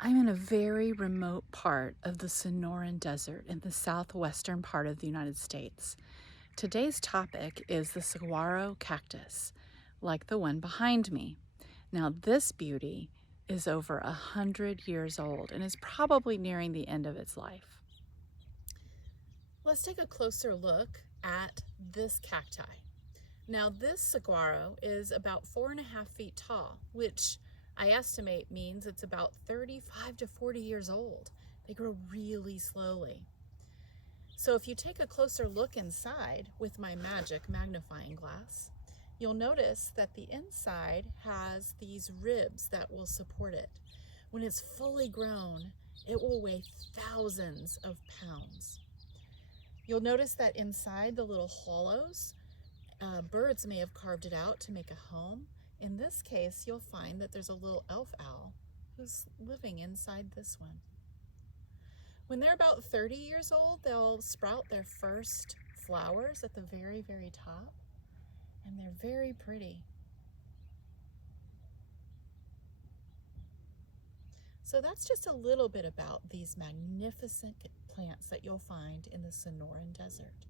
I'm in a very remote part of the Sonoran Desert in the southwestern part of the United States. Today's topic is the saguaro cactus, like the one behind me. Now, this beauty is over 100 years old and is probably nearing the end of its life. Let's take a closer look at this cacti. Now, this saguaro is about 4.5 feet tall, which I estimate means it's about 35 to 40 years old. They grow really slowly. So if you take a closer look inside with my magic magnifying glass, you'll notice that the inside has these ribs that will support it. When it's fully grown, it will weigh thousands of pounds. You'll notice that inside the little hollows, birds may have carved it out to make a home. In this case, you'll find that there's a little elf owl who's living inside this one. When they're about 30 years old, they'll sprout their first flowers at the very, very top, and they're very pretty. So that's just a little bit about these magnificent plants that you'll find in the Sonoran Desert.